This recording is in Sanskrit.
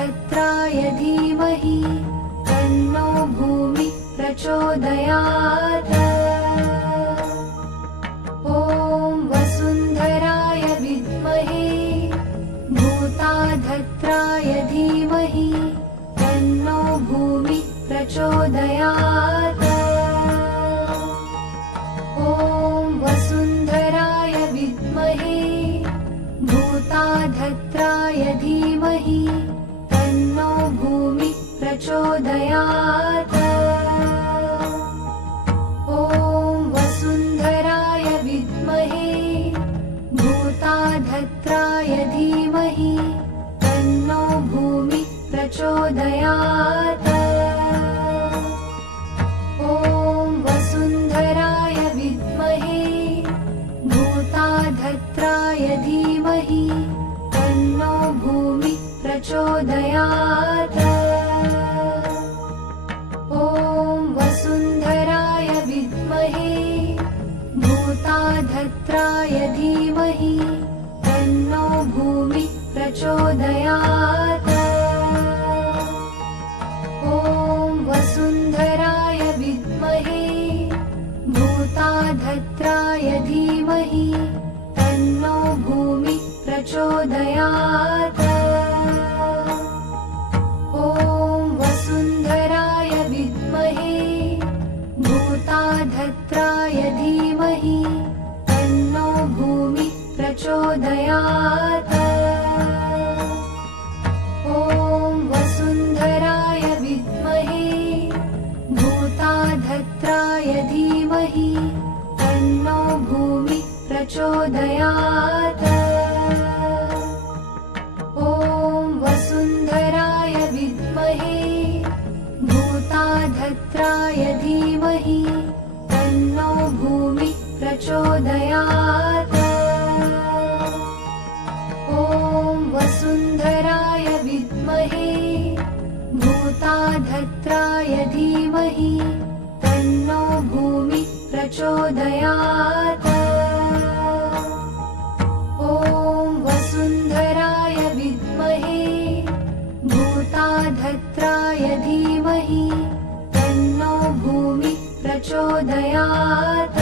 भूताधत्राय धीमहि तन्नो भूमिः प्रचोदयात्। ॐ वसुन्धराय विद्महे भूताधत्राय धीमहि तन्नो भूमिः प्रचोदयात्। ॐ वसुन्धराय विद्महे भूताधत्राय धीमहि तन्नो भूमिः प्रचोदयात्। ॐ वसुन्धराय विद्महे भूताधत्राय धीमहि तन्नो भूमिः प्रचोदयात्। ॐ वसुन्धराय विद्महे भूताधत्राय धीमहि तन्नो भूमिः प्रचोदयात्। ॐ वसुन्धराय विद्महे भूताधत्राय धीमहि तन्नो भूमिः प्रचोदयात्। ॐ वसुन्धराय विद्महे भूताधत्राय धीमहि तन्नो भूमिः प्रचोदयात्। ॐ वसुन्धराय विद्महे भूताधत्राय धीमहि तन्नो भूमिः प्रचोदयात्। ॐ वसुन्धराय विद्महे भूताधत्राय धीमहि तन्नो भूमिः प्रचोदयात्। ॐ वसुन्धराय विद्महे भूताधत्राय धीमहि तन्नो भूमिः प्रचोदयात्। ॐ वसुन्धराय विद्महे भूताधत्राय धीमहि तन्नो भूमिः प्रचोदयात्। ॐ वसुन्धराय विद्महे भूताधत्राय धीमहि तन्नो भूमिः प्रचोदयात्।